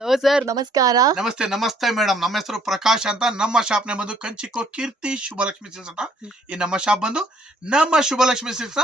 Hello sir ನಮಸ್ಕಾರ. ನಮಸ್ತೆ ನಮಸ್ತೆ ಮೇಡಮ್ ನಮ್ಮ ಹೆಸರು ಪ್ರಕಾಶ್ ಅಂತ. ನಮ್ಮ ಶಾಪ್ ನೇ ಬಂದು ಕಂಚಿಕೋ ಕೀರ್ತಿ ಶುಭಲಕ್ಷ್ಮಿ ಸಿಲ್ಸ್ ಅಂತ. ಈ ನಮ್ಮ ಶಾಪ್ ಬಂದು ನಮ್ಮ Shubhalakshmi silks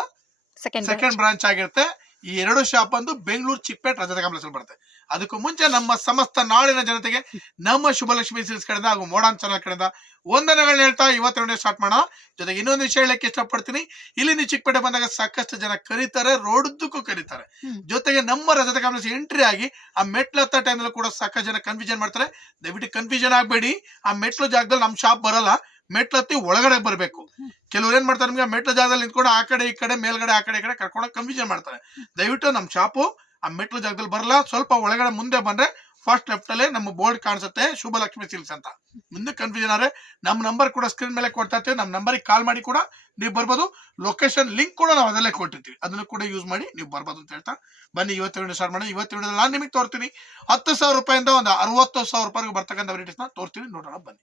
second second branch ಆಗಿರುತ್ತೆ. ಈ ಎರಡು ಶಾಪ್ ಬಂದು ಬೆಂಗಳೂರು ಚಿಪ್ಪೇಟ್ ರಜತ ಕಾಂಪ್ಲೆಕ್ಸ್ ಬರುತ್ತೆ. ಅದಕ್ಕೂ ಮುಂಚೆ ನಮ್ಮ ಸಮಸ್ತ ನಾಡಿನ ಜನತೆಗೆ ನಮ್ಮ ಶುಭಲಕ್ಷ್ಮಿ ಸಿಲ್ಸ್ ಕಡೆಯಿಂದ ಹಾಗೂ ಮೋಡಾನ್ ಚಾನಲ್ ಕಡೆಯಿಂದ ವಂದನೆಗಳನ್ನ ಹೇಳ್ತಾ ಇವತ್ತಿನ ಸ್ಟಾರ್ಟ್ ಮಾಡೋಣ. ಜೊತೆಗೆ ಇನ್ನೊಂದು ವಿಷಯ ಹೇಳಕ್ಕೆ ಇಷ್ಟಪಡ್ತೀನಿ. ಇಲ್ಲಿ ನೀವು ಚಿಕ್ಕಪೇಟೆ ಬಂದಾಗ ಸಾಕಷ್ಟು ಜನ ಕರೀತಾರೆ ರೋಡ್ದಕ್ಕೂ ಕರೀತಾರೆ. ಜೊತೆಗೆ ನಮ್ಮ ರಜತ ಕಾಂಪ್ಲೆಕ್ಸ್ ಎಂಟ್ರಿ ಆಗಿ ಆ ಮೆಟ್ಲು ಹತ್ತ ಟೈಮಲ್ಲಿ ಕೂಡ ಸಾಕಷ್ಟು ಜನ ಕನ್ಫ್ಯೂಷನ್ ಮಾಡ್ತಾರೆ. ದಯವಿಟ್ಟು ಕನ್ಫ್ಯೂಷನ್ ಆಗಬೇಡಿ. ಆ ಮೆಟ್ಲು ಜಾಗದಲ್ಲಿ ನಮ್ಮ ಶಾಪ್ ಬರಲ್ಲ. ಮೆಟ್ಲು ಹತ್ತಿ ಒಳಗಡೆ ಬರಬೇಕು. ಕೆಲವ್ರು ಏನ್ ಮಾಡ್ತಾರೆ ನಿಮ್ಗೆ ಮೆಟ್ಲ ಜಾಗದಲ್ಲಿ ನಿಂತ್ಕೊಂಡು ಆ ಕಡೆ, ಈ ಕಡೆ, ಮೇಲ್ಗಡೆ, ಆ ಕಡೆ, ಈ ಕಡೆ ಕರ್ಕೊಂಡು ಕನ್ಫ್ಯೂಷನ್ ಮಾಡ್ತಾರೆ. ದಯವಿಟ್ಟು ನಮ್ಮ ಶಾಪು ಆ ಮೆಟ್ಲು ಜಾಗದಲ್ಲಿ ಬರಲ್ಲ, ಸ್ವಲ್ಪ ಒಳಗಡೆ ಮುಂದೆ ಬಂದ್ರೆ ಫಸ್ಟ್ ಲೆಫ್ಟ್ ಅಲ್ಲೇ ನಮ್ಮ ಬೋರ್ಡ್ ಕಾಣಿಸುತ್ತೆ ಶುಭಲಕ್ಷ್ಮಿ ಸಿಲ್ಸ್ ಅಂತ. ಮುಂದೆ ಕನ್ಫ್ಯೂಷನ್ ಆದ್ರೆ ನಮ್ಮ ನಂಬರ್ ಕೂಡ ಸ್ಕ್ರೀನ್ ಮೇಲೆ ಕೊಡ್ತಾ ಇರ್ತೀವಿ ನಮ್ಮ ನಂಬರಿಗೆ ಕಾಲ್ ಮಾಡಿ ಕೂಡ ನೀವು ಬರ್ಬೋದು. ಲೊಕೇಶನ್ ಲಿಂಕ್ ಕೂಡ ನಾವು ಅದಲ್ಲೇ ಕೊಟ್ಟಿರ್ತೀವಿ. ಅದನ್ನು ಕೂಡ ಯೂಸ್ ಮಾಡಿ ನೀವು ಬರ್ಬೋದು ಅಂತ ಹೇಳ್ತಾ. ಬನ್ನಿ ಇವತ್ತು ವಿಡಿಯೋ ಸ್ಟಾರ್ಟ್ ಮಾಡಿ ಇವತ್ತು ವಿಡಿಯೋದಲ್ಲಿ ನಾನು ನಿಮಗೆ ತೋರ್ತೀನಿ. ಹತ್ತು ಸಾವಿರ ರೂಪಾಯಿಂದ ಒಂದು ಅರವತ್ತು ಸಾವಿರ ರೂಪಾಯಿಗೆ ಬರ್ತಕ್ಕಂಥ ವೆರೈಟೀಸ್ನ ತೋರ್ತೀನಿ ನೋಡೋಣ ಬನ್ನಿ.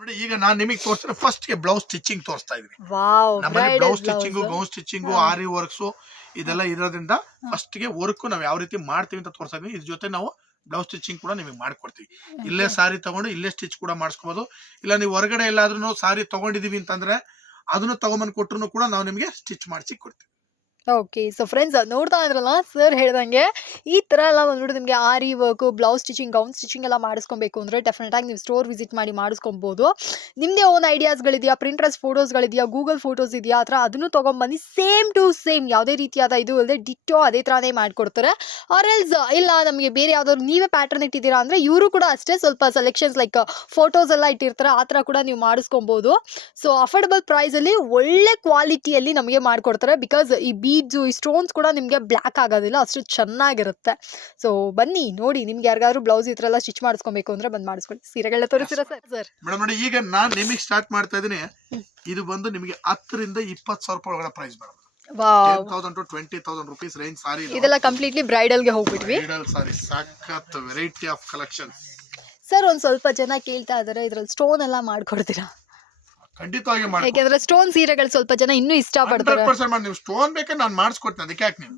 ನೋಡಿ ಈಗ ನಾನು ನಿಮಗೆ ತೋರಿಸಿದ್ರೆ ಫಸ್ಟ್ಗೆ ಬ್ಲೌಸ್ ಸ್ಟಿಚಿಂಗ್ ತೋರಿಸ್ತಾ ಇದೀನಿ. ವಾವ್ ನಮ್ಮಲ್ಲಿ blouse stitching gown stitching aari works ಇದೆಲ್ಲ ಇರೋದ್ರಿಂದ ಫಸ್ಟ್ಗೆ ವರ್ಕ್ ನಾವು ಯಾವ ರೀತಿ ಮಾಡ್ತೀವಿ ಅಂತ ತೋರಿಸ್ತಾ ಇದೀನಿ. ಇದ್ರ ಜೊತೆ ನಾವು ಬ್ಲೌಸ್ ಸ್ಟಿಚಿಂಗ್ ಕೂಡ ನಿಮಗೆ ಮಾಡ್ಕೊಡ್ತೀವಿ. ಇಲ್ಲೇ ಸಾರಿ ತಗೊಂಡು ಇಲ್ಲೇ ಸ್ಟಿಚ್ ಕೂಡ ಮಾಡಿಸ್ಕೋಬಹುದು ಇಲ್ಲ ನೀವು ಹೊರಗಡೆ ಎಲ್ಲಾದ್ರೂ ಸಾರಿ ತಗೊಂಡಿದೀವಿ ಅಂತಂದ್ರೆ ಅದನ್ನು ತಗೊಂಬಂದು ಕೊಟ್ಟರು ಕೂಡ ನಾವು ನಿಮಗೆ ಸ್ಟಿಚ್ ಮಾಡಿಸಿ ಕೊಡ್ತೀವಿ. ಓಕೆ ಸೊ ಫ್ರೆಂಡ್ಸ್ ನೋಡ್ತಾ ಇದ್ರಲ್ಲ ಸರ್ ಹೇಳ್ದಂಗೆ, ಈ ಥರ ಎಲ್ಲ ಬಂದ್ಬಿಟ್ಟು ನಿಮಗೆ aari work blouse stitching gown stitching ಎಲ್ಲ ಮಾಡಿಸ್ಕೊಬೇಕು ಅಂದ್ರೆ ಡೆಫಿನೆಟ್ ಆಗಿ ನೀವು ಸ್ಟೋರ್ ವಿಸಿಟ್ ಮಾಡಿ ಮಾಡಿಸ್ಕೊಬೋದು. ನಿಮ್ಮದೇ ಓನ್ ಐಡಿಯಾಸ್ಗಳಿದೆಯಾ ಪ್ರಿಂಟ್ರೆಸ್ ಫೋಟೋಸ್ಗಳಿದೆಯಾ ಗೂಗಲ್ ಫೋಟೋಸ್ ಇದೆಯಾ, ಆ ಥರ ಅದನ್ನು ತೊಗೊಂಬನ್ನಿ ಸೇಮ್ ಟು ಸೇಮ್ ಯಾವುದೇ ರೀತಿಯಾದ ಇದು ಅಲ್ಲದೆ ಡಿಟ್ಟೋ ಅದೇ ಥರನೇ ಮಾಡಿಕೊಡ್ತಾರೆ. ಎಲ್ಸ್ ಇಲ್ಲ, ನಮಗೆ ಬೇರೆ ಯಾವ್ದಾದ್ರು ನೀವೇ ಪ್ಯಾಟರ್ನ್ ಇಟ್ಟಿದ್ದೀರಾ ಅಂದರೆ ಇವರು ಕೂಡ ಅಷ್ಟೇ ಸ್ವಲ್ಪ ಸೆಲೆಕ್ಷನ್ಸ್ ಲೈಕ್ ಫೋಟೋಸ್ ಎಲ್ಲ ಇಟ್ಟಿರ್ತಾರೆ, ಆ ಥರ ಕೂಡ ನೀವು ಮಾಡಿಸ್ಕೊಬೋದು. ಸೊ ಅಫೋರ್ಡಬಲ್ ಪ್ರೈಸಲ್ಲಿ ಒಳ್ಳೆ ಕ್ವಾಲಿಟಿಯಲ್ಲಿ ನಮಗೆ ಮಾಡಿಕೊಡ್ತಾರೆ. ಬಿಕಾಸ್ ಈ ಬೀಡ್ಸು ಈ ಸ್ಟೋನ್ಸ್ ಕೂಡ ನಿಮಗೆ ಬ್ಲ್ಯಾಕ್ ಆಗೋದಿಲ್ಲ ಅಷ್ಟು ಚೆನ್ನಾಗಿರುತ್ತೆ. ಸೊ ಬನ್ನಿ ನೋಡಿ ನಿಮ್ಗೆ ಯಾರಿಗಾದ್ರು ಬ್ಲೌಸ್ ಈ ಥರ ಎಲ್ಲ ಸ್ಟಿಚ್ ಮಾಡಿಸ್ಕೊಬೇಕು ಅಂದ್ರೆ ಬಂದು ಮಾಡಿಸ್ಕೊಳ್ಳಿ ಸೀರೆಗಳನ್ನ ತೋರಿಸ್ತೀರಾ ಸರ್ ಸರ್ ಮೇಡಮ್ ನೋಡಿ ಈಗ ನಾನು ನಿಮಗೆ ಸ್ಟಾರ್ಟ್ ಮಾಡ್ತಾ ಇದ್ದೀನಿ. ಇದು ಬಂದು ನಿಮಗೆ ಹತ್ತರಿಂದ ಇಪ್ಪತ್ತು ಸಾವಿರ ರೂಪಾಯಿ ಒಳಗಡೆ price madam. Wow. Ten to twenty thousand rupees range sari ಇದೆಲ್ಲ ಕಂಪ್ಲೀಟ್ಲಿ ಹೋಗ್ಬಿಟ್ವಿ. ಬ್ರೈಡಲ್ ಸಾರಿ ಸಖತ್ ವೆರೈಟಿ ಆಫ್ ಕಲೆಕ್ಷನ್ ಸರ್ ಒಂದ್ ಸ್ವಲ್ಪ ಜನ ಕೇಳ್ತಾ ಇದ್ದಾರೆ ಇದ್ರಲ್ಲಿ ಸ್ಟೋನ್ ಎಲ್ಲ ಮಾಡ್ಕೊಡ್ತೀರಾ? ಖಂಡಿತವಾಗಿ ಮಾಡಿ ಯಾಕೆಂದ್ರೆ ಸ್ಟೋನ್ ಸೀರೆಗಳು ಸ್ವಲ್ಪ ಜನ ಇನ್ನೂ ಇಷ್ಟಪಡ್ತಾರೆ. ಹಂಡ್ರೆಡ್ ಪರ್ಸೆಂಟ್ ಮಾಡಿ ನೀವು ಸ್ಟೋನ್ ಬೇಕಾ ನಾನು ಮಾಡಿಸ್ಕೊಡ್ತೀನಿ ಅದಕ್ಕೆ ಯಾಕೆ ನೀವು?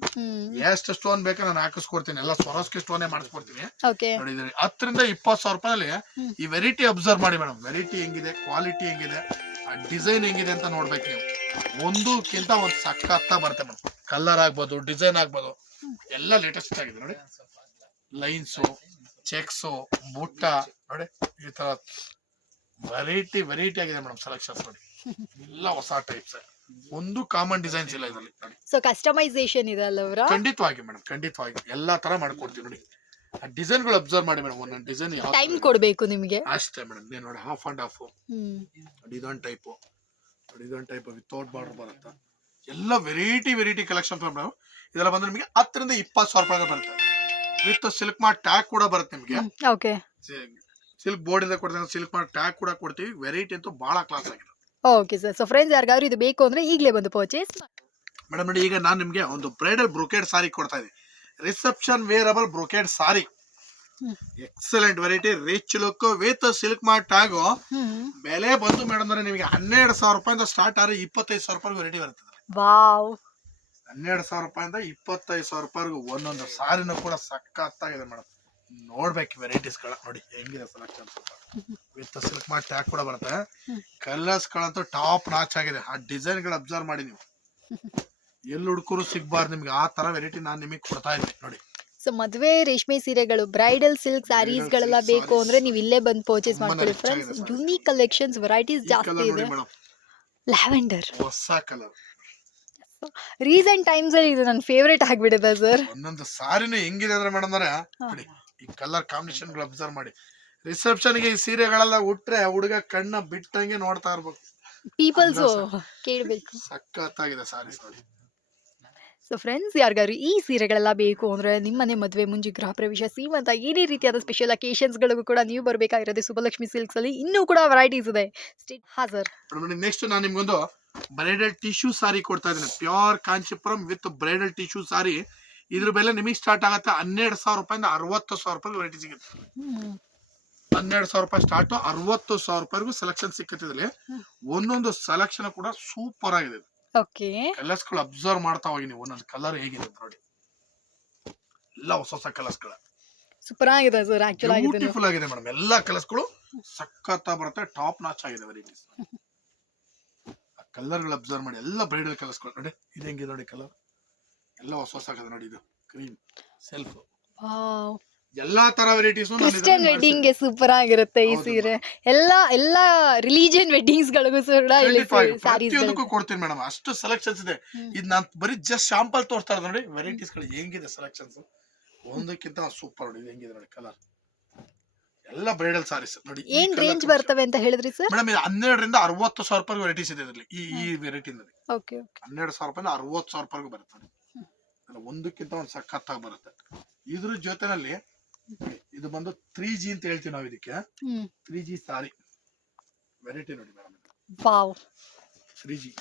ಎಷ್ಟು ಸ್ಟೋನ್ ಬೇಕಾ ನಾನು ಹಾಕಿಸ್ಕೊಡ್ತೀನಿ ಎಲ್ಲ ಸ್ವರಸ್ಕಿ ಸ್ಟೋನೇ ಮಾಡಿಸ್ಕೊಡ್ತೀನಿ ಓಕೆ. ನೋಡಿದ್ರಿ ಹತ್ತರಿಂದ ಇಪ್ಪತ್ತು ಸಾವಿರ ರೂಪಾಯಲ್ಲಿ. ಈ ವೆರೈಟಿ ಅಬ್ಸರ್ವ್ ಮಾಡಿ ಮೇಡಮ್. ವೆರೈಟಿ ಹೆಂಗಿದೆ ಕ್ವಾಲಿಟಿ ಹೆಂಗಿದೆ ಆ ಡಿಸೈನ್ ಹೆಂಗಿದೆ ಅಂತ ನೋಡ್ಬೇಕು ನೀವು. ಒಂದಕ್ಕಿಂತ ಒಂದು ಸಕ್ಕತ್ತ ಬರುತ್ತೆ ಮೇಡಮ್. ಕಲರ್ ಆಗ್ಬೋದು ಡಿಸೈನ್ ಆಗ್ಬೋದು ಎಲ್ಲ ಲೇಟೆಸ್ಟ್ ಆಗಿದೆ ನೋಡಿ. ಲೈನ್ಸು ಚೆಕ್ಸು ಬುಟ್ಟ ನೋಡಿ ಈ ತರ ವೆರೈಟಿ ವೆರೈಟಿ ಆಗಿದೆ ಮೇಡಮ್ ಸೆಲೆಕ್ಷನ್ಸ್ ನೋಡಿ. ಎಲ್ಲ ಹೊಸ ಟೈಪ್ಸ್ ಒಂದು ಕಾಮನ್ ಡಿಸೈನ್ಸ್ ಇಲ್ಲ ಇದರಲ್ಲಿ. ನೋಡಿ. ಸೊ ಕಸ್ಟಮೈಸೇಷನ್ ಇದೆ ಅಲ್ಲವರ ಖಂಡಿತವಾಗಿ ಮೇಡಮ್ ಖಂಡಿತವಾಗಿ. ಎಲ್ಲಾ ತರ ಮಾಡ್ಕೊಡ್ತೀವಿ ನೋಡಿ. ಆ ಡಿಸೈನ್ಗಳು ಅಬ್ಸರ್ವ್ ಮಾಡಿ ಮೇಡಮ್ ಒಂದೊಂದು ಡಿಸೈನ್ ಯಾವ ಟೈಮ್ ಕೊಡಬೇಕು ನಿಮಗೆ? ಅಷ್ಟೇ ಮೇಡಮ್ ನೀವು ನೋಡಿ half and half hmm. Type type ಇದೊಂದು ಟೈಪ್ ವಿತೌಟ್ ಬಾರ್ಡರ್ ಬರುತ್ತೆ. ಎಲ್ಲ ವೆರೈಟಿ ವೆರೈಟಿ ಕಲೆಕ್ಷನ್ ಮೇಡಮ್ ಇದೆಲ್ಲ ಬಂದ್ರೆ ನಿಮಗೆ ಹತ್ತರಿಂದ ಇಪ್ಪತ್ತು ಸಾವಿರ ರೂಪಾಯಿ ಬರುತ್ತೆ. ವಿತ್ ಸಿಲ್ಕ್ ಮಾರ್ಟ್ ಟ್ಯಾಗ್ ಕೂಡ ಬರುತ್ತೆ ನಿಮಗೆ. ಓಕೆ ಸಿಲ್ಕ್ ಬೋರ್ಡ್ ಇಂದ ಕೊಡ್ತೀವಿ ಸಿಲ್ಕ್ ಮಾರ್ಕ್ ಟ್ಯಾಗ್ ಕೂಡ ಕೊಡ್ತೀವಿ. ವೆರೈಟಿ ಅಂತೂ ಬಹಳ ಕ್ಲಾಸ್ ಆಗಿದೆ ಓಕೆ ಸರ್ ಸೊ ಫ್ರೆಂಡ್ಸ್ ಯಾರಿಗಾದ್ರು ಇದು ಬೇಕು ಅಂದ್ರೆ ಈಗಲೇ ಬಂದು ಪರ್ಚೇಸ್ ಮೇಡಮ್ ನೋಡಿ ಈಗ ನಾನು ನಿಮಗೆ ಒಂದು ಬ್ರೈಡಲ್ ಬ್ರೊಕೇಡ್ ಸಾರಿ ಕೊಡ್ತಾ ಇದ್ದೀನಿ. Reception wearable brocade sari. Excellent variety rich look with silk mark tag ಬೆಲೆ ಬಂದು ಮೇಡಮ್ ಅಂದ್ರೆ ನಿಮಗೆ ಹನ್ನೆರಡು ಸಾವಿರ ರೂಪಾಯಿಂದ ಸ್ಟಾರ್ಟ್ ಆದ್ರೆ ಇಪ್ಪತ್ತೈದು ಸಾವಿರ ರೂಪಾಯಿ ವೆರೈಟಿ ಬರ್ತದೆ ವಾವ್ ಹನ್ನೆರಡು ಸಾವಿರ ರೂಪಾಯಿಂದ ಇಪ್ಪತ್ತೈದು ಸಾವಿರ ರೂಪಾಯಿಗೂ ಒಂದೊಂದು ಸಾರಿನೂ ಕೂಡ ಸಖತ್ತಾಗಿದೆ ಮೇಡಮ್ ನೋಡ್ಬೇಕು ವೆರೈಟೀಸ್ಗಳ ನೋಡಿ ಹೆಂಗಿದೆ ಸೆಲೆಕ್ಷನ್ ವಿತ್ ಸಿಲ್ಕ್ ಮಾಡಿ ಟ್ಯಾಕ್ ಕೂಡ ಬರುತ್ತೆ. ಕಲರ್ಸ್ ಕಲರ್ಸ್ಗಳಂತೂ ಟಾಪ್ ನಾಚ್ ಆಗಿದೆ. ಆ ಡಿಸೈನ್ಗಳು ಅಬ್ಸರ್ವ್ ಮಾಡಿ ನೀವು. ಎಲ್ಲಿ ಹುಡುಕರು ಸಿಗ್ಬಾರ್ದು ನಿಮ್ಗೆ. ಆ ತರ ವೆರೈಟಿ ನಾನು ನಿಮಗೆ ಕೊಡ್ತಾ ಇದ್ದೀನಿ. ನೋಡಿ. ಸೊ ಮದುವೆ ರೇಷ್ಮೆ ಸೀರೆಗಳು ಬ್ರೈಡಲ್ ಸಿಲ್ಕ್ ಸ್ಯಾರೀಸ್ ಗಳೆಲ್ಲ ಬೇಕು ಅಂದ್ರೆ ನೀವು ಇಲ್ಲೇ ಬಂದು ಪರ್ಚೇಸ್ ಮಾಡ್ಕೊಳ್ಳಿ ಫ್ರೆಂಡ್ಸ್ ಯುನೀಕ್ ಕಲೆಕ್ಷನ್ಸ್ ವೆರೈಟೀಸ್ ಜಾಸ್ತಿ ಇದೆ. ಲ್ಯಾವೆಂಡರ್ ಹೊಸ ಕಲರ್ ರೀಸೆಂಟ್ ಟೈಮ್ಸ್ ಅಲ್ಲಿ ಇದು ನನ್ನ ಫೇವರೇಟ್ ಆಗ್ಬಿಟ್ಟಿದೆ ಸರ್ ಒಂದೊಂದು ಸಾರಿನೂ ಹೆಂಗಿದೆ ಅಂದ್ರೆ ಮೇಡಮ್ ಅಂದ್ರೆ ನೋಡಿ. ಈ ಕಲರ್ ಕಾಂಬಿನೇಷನ್ ಅಬ್ಸರ್ವ್ ಮಾಡಿ. ರಿಸೆಪ್ಷನ್ಗೆ ಈ ಸೀರೆಗಳೆಲ್ಲ ಉಟ್ರೆ ಹುಡುಗ ಕಣ್ಣ ಬಿಟ್ಟಂಗೆ ನೋಡ್ತಾ ಇರ್ಬೇಕು. ಪೀಪಲ್ಸ್ ಕೇಳಬೇಕು. ಸಖತ್ತಾಗಿದೆ ಸಾರಿ ನೋಡಿ ಸೊ ಫ್ರೆಂಡ್ಸ್ ಯಾರಿಗಾದ್ರು ಈ ಸೀರೆಗಳೆಲ್ಲ ಬೇಕು ಅಂದರೆ ನಿಮ್ಮನೆ ಮದುವೆ ಮುಂಜಿ ಗೃಹ ಪ್ರವೇಶ ಸೀಮಂತ ಏನೇ ರೀತಿಯಾದ ಸ್ಪೆಷಲ್ ಅಕೇಶನ್ಸ್ಗಳಿಗೂ ಕೂಡ ನೀವು ಬರಬೇಕಾಗಿರೋದು ಸುಬ್ಬಲಕ್ಷ್ಮಿ ಸಿಲ್ಕ್ಸಲ್ಲಿ ಇನ್ನೂ ಕೂಡ ವೆರೈಟೀಸ್ ಇದೆ. ಸ್ಟೇಟ್ ಹಾಂ ಸರ್ ನೆಕ್ಸ್ಟ್ ನಾನು ನಿಮ್ಗೊಂದು ಬ್ರೈಡಲ್ ಟಿಶ್ಯೂ ಸಾರಿ ಕೊಡ್ತಾ ಇದ್ದೀನಿ. Pure Kanchipuram with bridal tissue sari. ಇದ್ರ ಬೆಲೆ ನಿಮಗೆ ಸ್ಟಾರ್ಟ್ ಆಗುತ್ತೆ ಹನ್ನೆರಡು ಸಾವಿರ ರೂಪಾಯಿಂದ ಅರವತ್ತು ಸಾವಿರ ರೂಪಾಯಿ ವೆರೈಟಿ ಸಿಗುತ್ತೆ. ಹನ್ನೆರಡು ಸಾವಿರ ರೂಪಾಯಿ ಸ್ಟಾರ್ಟ್ ಅರವತ್ತು ಸಾವಿರ ರೂಪಾಯಿಗೂ ಸೆಲೆಕ್ಷನ್ ಸಿಕ್ಕತ್ತಿದ್ರಲ್ಲಿ ಇದ್ರಲ್ಲಿ. ಒಂದೊಂದು ಸೆಲೆಕ್ಷನ್ ಕೂಡ ಸೂಪರ್ ಆಗಿದೆ ಕಲರ್ಸ್ಗಳು ಅಬ್ಸರ್ವ್ ಮಾಡ್ತಾ ಹೋಗಿ ನೀವು ಒಂದೊಂದು ಕಲರ್ ಹೇಗಿದೆ ನೋಡಿ. ಎಲ್ಲ ಹೊಸ ಹೊಸ ಕಲರ್ಸ್ಗಳ. ಸೂಪರ್ ಆಗಿದೆ ಸರ್ ಆಕ್ಚುಲಿ ಆಗಿದೆ ಬ್ಯೂಟಿಫುಲ್ ಆಗಿದೆ ಮೇಡಮ್ ಎಲ್ಲಾ ಕಲರ್ಸ್ಗಳು ಸಖತ್ ಬರುತ್ತೆ ಟಾಪ್ ನಾಚ್ ಆಗಿದೆ ಕಲರ್ಗಳು ಅಬ್ಸರ್ವ್ ಮಾಡಿ ಎಲ್ಲ ಬ್ರೈಡಲ್ ಕಲರ್ಸ್ಗಳು ನೋಡಿ ಇದೆ ಹೆಂಗಿದೆ ನೋಡಿ ಕಲರ್ ಎಲ್ಲ ಹೊಸ ಹೊಸ ಕದ ನೋಡಿ ಇದು. ಕ್ರೀಮ್ ಸೆಲ್ಫ್ ಎಲ್ಲಾ ತರ ವೆರೈಟೀಸ್ ಕ್ರಿಶ್ಚಿಯನ್ ವೆಡ್ಡಿಂಗ್ಗೆ ಸೂಪರ್ ಆಗಿರುತ್ತೆ ಈ ಸೀರೆ. ಎಲ್ಲಾ ಎಲ್ಲಾ ರಿಲಿಜಿಯನ್ ವೆಡ್ಡಿಂಗ್ಸ್ ಗಳಿಗೂ ಕೂಡ ಇಲ್ಲಿ ಪ್ರತಿಯೊಂದಕ್ಕೂ ಕೊಡ್ತೀನಿ ಮೇಡಮ್ ಅಷ್ಟು ಸೆಲೆಕ್ಷನ್ಸ್ ಇದೆ. ಇದು ನಾನು ಬರೀ ಜಸ್ಟ್ ಶಾಂಪಲ್ ತೋರಿಸ್ತಾ ಇರೋದು ನೋಡಿ. ವೆರೈಟೀಸ್ಗಳು ಹೆಂಗಿದೆ ಸೆಲೆಕ್ಷನ್ಸ್ ಒಂದಕ್ಕಿಂತ ಸೂಪರ್ ನೋಡಿ. ಹೆಂಗಿದೆ ನೋಡಿ ಕಲರ್ ಎಲ್ಲ ಬ್ರೈಡಲ್ ಸಾರೀಸ್ ನೋಡಿ. ಏನ್ ರೇಂಜ್ ಬರ್ತವೆ ಅಂತ ಹೇಳಿದ್ರಿ ಸರ್ ಮೇಡಮ್ ಇದು ಹನ್ನೆರಡರಿಂದ ಅರವತ್ತು ಸಾವಿರ ರೂಪಾಯಿ ವೆರೈಟೀಸ್ ಇದೆ ಇದರಲ್ಲಿ. ಈ ಈ ವೆರೈಟಿ ಓಕೆ ಹನ್ನೆರಡು ಸಾವಿರ ರೂಪಾಯಿ ಅರವತ್ತು ಸಾವಿರ ರೂಪಾಯಿಗೂ ಬರುತ್ತೆ ಒಂದಕ್ಕಿಂತ ಒಂದು ಸಖತ್ತಾಗಿ ಬರುತ್ತೆ. ಇದ್ರ ಜೊತೆನಲ್ಲಿ ಇದು ಬಂದು ತ್ರೀ ಜಿ ಅಂತ ಹೇಳ್ತೀವಿ ನಾವು ಇದಕ್ಕೆ. Three G sari. ವೆರೈಟಿ ನೋಡಿ ಮೇಡಮ್ ವಾವ್. ತ್ರೀ ಜಿ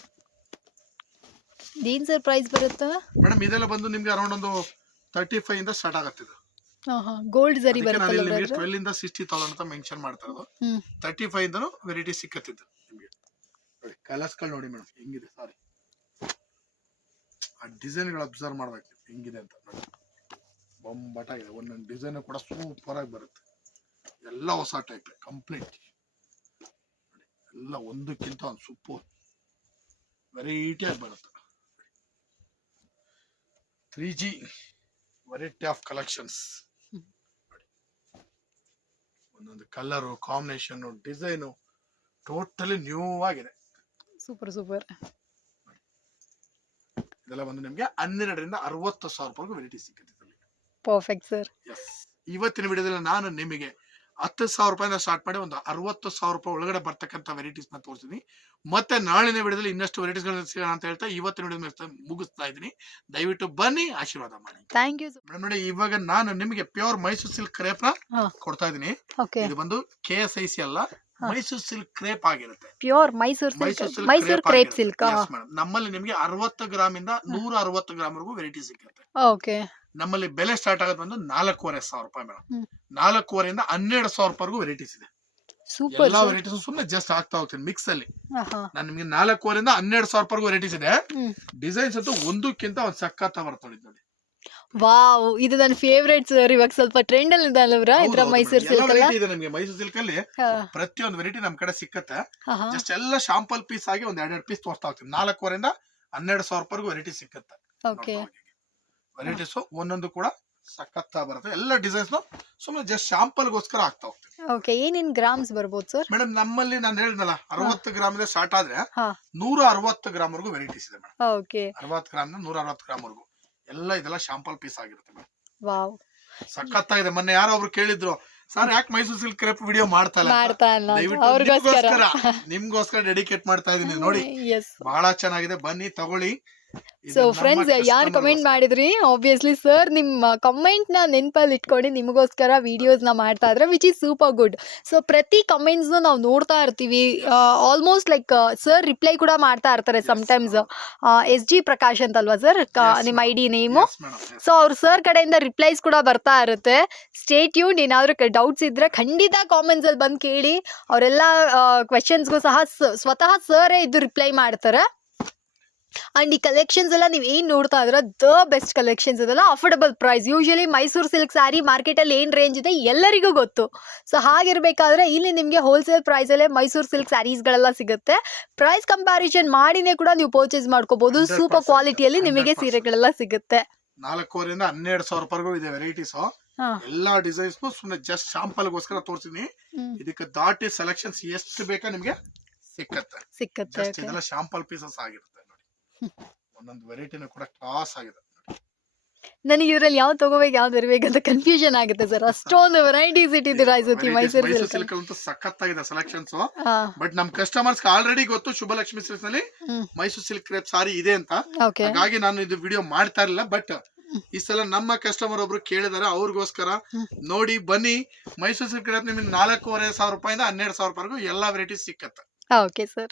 ಏನ್ ಸರ್ ಪ್ರೈಸ್ ಬರುತ್ತೆ? ಮೇಡಮ್ ಇದೆಲ್ಲ ಬಂದು ನಿಮ್ಗೆ ಅರೌಂಡ್ ಒಂದು ತರ್ಟಿ ಫೈವ್ ಇಂದ ಸ್ಟಾರ್ಟ್ ಆಗುತ್ತೆ ಇದು. ಗೋಲ್ಡ್ ಜರಿ ಬರುತ್ತೆ ಟ್ವೆಲ್ ಇಂದ ಸಿಕ್ಸ್ಟಿ ತೌಸಂಡ್ ಅಂತ ಮೆನ್ಷನ್ ಮಾಡ್ತಾ ಇರೋದು. ತರ್ಟಿ ಫೈವ್ ಇಂದನು ವೆರೈಟಿ ಸಿಕ್ಕತ್ತಿದ್ದು ನಿಮಗೆ. ನೋಡಿ ಕಲರ್ಸ್ಗಳು ನೋಡಿ ಮೇಡಮ್ ಹೆಂಗಿದೆ ಸಾರಿ ಆ ಡಿಸೈನ್ಗಳು ಅಬ್ಸರ್ವ್ ಮಾಡ್ಬೇಕು ಹಿಂಗಿದೆ ಅಂತ ನೋಡಿ. ಬೊಂಬಟಾಗಿದೆ. ಒಂದೊಂದು ಡಿಸೈನ್ ಕೂಡ ಸೂಪರ್ ಆಗಿ ಬರುತ್ತೆ. ಎಲ್ಲ ಹೊಸ ಟೈಪ್ ಕಂಪ್ಲೀಟ್ ಎಲ್ಲ ಒಂದಕ್ಕಿಂತ ಒಂದು ಸೂಪರ್ ವೆರೈಟಿ ಆಗಿ ಬರುತ್ತೆ. Three G variety of collections. ಒಂದೊಂದು colour combination design totally new ಆಗಿದೆ. Super super. ಇದೆಲ್ಲ ಬಂದು ನಿಮಗೆ ಹನ್ನೆರಡರಿಂದ ಅರವತ್ತು ಸಾವಿರ ರೂಪಾಯಿ ವೆರೈಟಿ ಸಿಗುತ್ತೆ ಪರ್ಫೆಕ್ಟ್ ಸರ್ ಎಸ್ ಇವತ್ತಿನ ವಿಡಿಯೋದಲ್ಲಿ ನಾನು ನಿಮಗೆ ಹತ್ತು ಸಾವಿರ ರೂಪಾಯಿಂದ ಸ್ಟಾರ್ಟ್ ಮಾಡಿ ಒಂದು ಅರವತ್ತು ಸಾವಿರ ರೂಪಾಯಿ ಒಳಗಡೆ ಬರ್ತಕ್ಕಂಥ ವೆರೈಟೀಸ್ನ ತೋರಿಸಿದ್ದೀನಿ ಮತ್ತೆ ನಾಳಿನ ವಿಡಿಯೋದಲ್ಲಿ ಇನ್ನಷ್ಟು ವೆರೈಟೀಸ್ ಸಿಗೋಣ ಅಂತ ಹೇಳ್ತಾ ಇವತ್ತಿನ ವಿಡಿಯೋ ಮುಗಿಸ್ತಾ ಇದ್ದೀನಿ. ದಯವಿಟ್ಟು ಬನ್ನಿ ಆಶೀರ್ವಾದ ಮಾಡಿ. ಥ್ಯಾಂಕ್ ಯು ಮೇಡಮ್ ನೋಡಿ ಇವಾಗ ನಾನು ನಿಮಗೆ ಪ್ಯೂರ್ ಮೈಸೂರು ಸಿಲ್ಕ್ ಕ್ರೇಪ್ನ ಕೊಡ್ತಾ ಇದ್ದೀನಿ. ಇದು ಬಂದು ಕೆ ಎಸ್ ಐ ಸಿ ಅಲ್ಲ. ಮೈಸೂರು ಸಿಲ್ಕ್ ಕ್ರೇಪ್ ಆಗಿರುತ್ತೆ. Pure Mysore silk Mysore crepe silk? ನಮ್ಮಲ್ಲಿ ನಿಮಗೆ ಅರವತ್ತು ಗ್ರಾಮ್ ಇಂದ ನೂರ ಅರವತ್ತು ಗ್ರಾಮ್ ವರೆಗೂ ವೆರೈಟಿ ಸಿಗುತ್ತೆ. ಓಕೆ. ನಮ್ಮಲ್ಲಿ ಬೆಲೆ ಸ್ಟಾರ್ಟ್ ಆಗೋದು ಬಂದು ನಾಲ್ಕೂವರೆ ಸಾವಿರ ರೂಪಾಯಿ ಮೇಡಮ್. ನಾಲ್ಕೂವರೆಯಿಂದ ಹನ್ನೆರಡು ಸಾವಿರ ರೂಪಾಯಿಗೂ ವೆರೈಟೀಸ್ ಇದೆ. ಸೂಪರ್ ಎಲ್ಲಾ ವೆರೈಟೀಸ್ ಸುಮ್ಮನೆ ಜಸ್ಟ್ ಆಗ್ತಾ ಹೋಗ್ತೀನಿ ಮಿಕ್ಸ್ ಅಲ್ಲಿ. ನಾನು ನಿಮಗೆ ನಾಲ್ಕೂವರೆಯಿಂದ ಹನ್ನೆರಡು ಸಾವಿರ ರೂಪಾಯಿಗೂ ವೆರೈಟೀಸ್ ಇದೆ. ಡಿಸೈನ್ಸ್ ಅಂತೂ ಒಂದಕ್ಕಿಂತ ಒಂದು ಸಕ್ಕತ್ತ ಬರ್ತದೆ ನೋಡಿ. ವಾವ್ ಇದು ನನ್ನ ಫೇವ್ರೇಟ್ ಸರ್ ಇವಾಗ ಸ್ವಲ್ಪ ಟ್ರೆಂಡ್ ಅಲ್ಲಿ ಇದೆ ಅಲ್ವರ ಹೌದು, ಇದ್ರ ಮೈಸೂರ್ ಸಿಲ್ಕ್ ಅಲ್ಲ? variety ಇದೆ ನಮಗೆ. ಮೈಸೂರು ಸಿಲ್ಕ್ ಅಲ್ಲಿ ಹಾ, ಪ್ರತಿಯೊಂದು ವೆರೈಟಿ ನಮ್ ಕಡೆ ಸಿಕ್ಕತ್ತೆ. ಹಾ, ಹಾ. ಜಸ್ಟ್ ಎಲ್ಲ ಶಾಂಪಲ್ ಪೀಸ್ ಆಗಿ ಒಂದ್ ಎರಡೆರಡು ಪೀಸ್ ತೋರಿಸ್ತಾ ಹೋಗ್ತೀವಿ ನಾಲ್ಕೂವರೆಯಿಂದ ಹನ್ನೆರಡು ಸಾವಿರ ರೂಪಾಯಿಗೂ ವೆರೈಟಿ ಸಿಕ್ಕತ್ತೆ. ಓಕೆ ವೆರೈಟೀಸ್ ಒಂದೊಂದು ಕೂಡ ಸಖತ್ತ ಬರುತ್ತೆ. ಎಲ್ಲ ಡಿಸೈನ್ಸ್ ಸುಮ್ಮನೆ ಜಸ್ಟ್ ಶಾಂಪಲ್ಗೋಸ್ಕರ ಆಗ್ತಾ ಹೋಗ್ತೀವಿ ಓಕೆ ಏನೇನ್ ಗ್ರಾಮ್ಸ್ ಬರ್ಬೋದು ಸರ್ ಮೇಡಮ್ ನಮ್ಮಲ್ಲಿ ನಾನು ಹೇಳಿದ್ನಲ್ಲ ಅರವತ್ತು ಗ್ರಾಮ್ ಸ್ಟಾರ್ಟ್ ಆದ್ರೆ ಹಾ. ನೂರ ಅರವತ್ತು ಗ್ರಾಮ್ ವರೆಗೂ ವೆರೈಟೀಸ್ ಇದೆ ಮೇಡಮ್ ಓಕೆ ಅರವತ್ತು ಗ್ರಾಮ್ ನೂರ ಅರವತ್ತು ಗ್ರಾಮ್ ವರೆಗೂ. ಎಲ್ಲ ಇದೆಲ್ಲ ಶಾಂಪಲ್ ಪೀಸ್ ಆಗಿರುತ್ತೆ ಮೇಡಮ್ ವಾವ್. ಸಖತ್ತಾಗಿದೆ. ಮೊನ್ನೆ ಯಾರೋ ಒಬ್ರು ಕೇಳಿದ್ರು ಸರ್ ಯಾಕೆ ಮೈಸೂರು ಸಿಲ್ಕ್ ಕ್ರೆಪ್ ವಿಡಿಯೋ ಮಾಡ್ತಾ ಇಲ್ಲ ನಿಮ್ಗೋಸ್ಕರ ನಿಮ್ಗೋಸ್ಕರ ಡೆಡಿಕೇಟ್ ಮಾಡ್ತಾ ಇದೀನಿ ನೋಡಿ ಬಹಳ ಚೆನ್ನಾಗಿದೆ. ಬನ್ನಿ ತಗೊಳ್ಳಿ. ಇದು ಸೊ ನಮ್ಮ ಫ್ರೆಂಡ್ಸ್ ಯಾರು ಕಮೆಂಟ್. ಮಾಡಿದ್ರಿ? ಆಬ್ವಿಯಸ್ಲಿ ಸರ್ ನಿಮ್ಮ ಕಮೆಂಟ್ನ ನೆನಪಲ್ಲಿ ಇಟ್ಕೊಂಡು ನಿಮಗೋಸ್ಕರ ವೀಡಿಯೋಸ್ನ ಮಾಡ್ತಾ ಇದ್ರೆ which is super good so ಪ್ರತಿ ಕಮೆಂಟ್ಸ್ನು ನಾವು ನೋಡ್ತಾ ಇರ್ತೀವಿ. ಆಲ್ಮೋಸ್ಟ್ ಲೈಕ್ ಸರ್ ರಿಪ್ಲೈ ಕೂಡ ಮಾಡ್ತಾ ಇರ್ತಾರೆ Yes, sometimes. S G Prakash ಅಂತಲ್ವಾ sir Yes, ನಿಮ್ಮ ಐ ಡಿ ನೇಮು. ಸೊ ಅವ್ರ ಸರ್ ಕಡೆಯಿಂದ ರಿಪ್ಲೈಸ್ ಕೂಡ ಬರ್ತಾ ಇರುತ್ತೆ. ಸ್ಟೇಟ್ ಯೂನ್ ಏನಾದರೂ ಡೌಟ್ಸ್ ಇದ್ರೆ ಖಂಡಿತ ಕಾಮೆಂಟ್ಸ್ ಅಲ್ಲಿ ಬಂದು ಕೇಳಿ. ಅವರೆಲ್ಲ ಕ್ವೆಶನ್ಸ್ಗೂ ಸಹ ಸ- ಸ್ವತಃ ಸರೇ ಇದು ರಿಪ್ಲೈ ಮಾಡ್ತಾರೆ. ಅಂಡ್ ಈ ಕಲೆಕ್ಷನ್ಸ್ ಎಲ್ಲ ನೀವು ಏನು ನೋಡ್ತಾ ಇದ್ರೆ ದ ಬೆಸ್ಟ್ ಕಲೆಕ್ಷನ್ಸ್ ಇದೆಲ್ಲ affordable price usually Mysore silk sari ಮಾರ್ಕೆಟಲ್ಲಿ ಏನು ರೇಂಜ್ ಇದೆ ಎಲ್ಲರಿಗೂ ಗೊತ್ತು. ಸೊ ಹಾಗಿರ್ಬೇಕಾದ್ರೆ ಇಲ್ಲಿ ನಿಮಗೆ ಹೋಲ್ಸೇಲ್ ಪ್ರೈಸಲ್ಲೇ ಮೈಸೂರು ಸಿಲ್ಕ್ ಸ್ಯಾರೀಸ್ಗಳೆಲ್ಲ ಸಿಗುತ್ತೆ. ಪ್ರೈಸ್ ಕಂಪ್ಯಾರಿಸನ್ ಮಾಡಿನೇ ಕೂಡ ನೀವು ಪರ್ಚೇಸ್ ಮಾಡ್ಕೋಬಹುದು ಸೂಪರ್ ಕ್ವಾಲಿಟಿಯಲ್ಲಿ ನಿಮಗೆ ಸೀರೆಗಳೆಲ್ಲ ಸಿಗುತ್ತೆ. ನಾಲ್ಕೂವರೆಯಿಂದ ಹನ್ನೆರಡು ಸಾವಿರ ರೂಪಾಯಿಗೂ ಇದೆ ವೆರೈಟೀಸ್ ಎಲ್ಲಾ ಡಿಸೈನ್ಸ್ ಸುಮ್ಮನೆ ಜಸ್ಟ್ ಶಾಂಪಲ್ ಗೋಸ್ಕರ ತೋರಿಸಿದೀನಿ. ಹ್ಮ್. ಇದಕ್ಕೆ ದಾಟಿ ಸೆಲೆಕ್ಷನ್ಸ್ ಎಷ್ಟು ಬೇಕಾ ನಿಮಗೆ? ಸಿಕ್ಕತ್ತೆ. ಸಿಕ್ಕತ್ತೆ ಶಾಂಪಲ್ ಪೀಸಸ್ ಆಗಿರುತ್ತೆ. ಒಂದೊಂದು ವೆರೈಟಿನ ಕೂಡ ಕ್ಲಾಸ್ ಆಗಿದೆ. ನನಗೆ ಇದ್ರಲ್ಲಿ ಯಾವ್ದು ತಗೋಬೇಕು ಯಾವ್ದು ಇರ್ಬೇಕು ಅಂತ ಕನ್ಫ್ಯೂಷನ್ ಆಗುತ್ತೆ ಸರ್. ಅಷ್ಟೊಂದು ವೆರೈಟೀಸ್ ಇಟ್ಟಿದ್ದೀರಾ ಈ ಸತಿ ಮೈಸೂರು ಮೈಸೂರು ಸಿಲ್ಕ್ ಸಿಲ್ಕ್ ಅಂತೂ ಸಖತ್ತಾಗಿದೆ ಸೆಲೆಕ್ಷನ್ಸ್ ಬಟ್ ನಮ್ ಕಸ್ಟಮರ್ಸ್ ಆಲ್ರೆಡಿ ಗೊತ್ತು ಶುಭಲಕ್ಷ್ಮಿ ಸಿಲ್ಕ್ಸ್ನಲ್ಲಿ ಮೈಸೂರು ಸಿಲ್ಕ್ ಕ್ರೇಪ್ ಸಾರಿ ಇದೆ ಅಂತ. ಹಾಗಾಗಿ ನಾನು ಇದು ವಿಡಿಯೋ ಮಾಡ್ತಾ ಇರಲಿಲ್ಲ ಬಟ್ ಈ ಸಲ ನಮ್ಮ ಕಸ್ಟಮರ್ ಒಬ್ರು ಕೇಳಿದಾರೆ ಅವ್ರಿಗೋಸ್ಕರ ನೋಡಿ ಬನ್ನಿ ಮೈಸೂರು ಸಿಲ್ಕ್ ಕ್ರೇಪ್ ನಿಮ್ಗೆ ನಾಲ್ಕೂವರೆ ಸಾವಿರ ರೂಪಾಯಿಂದ ಹನ್ನೆರಡು ಸಾವಿರ ರೂಪಾಯಿಗೂ ಎಲ್ಲಾ ವೆರೈಟೀಸ್ ಸಿಕ್ಕತ್ತೆ. Okay sir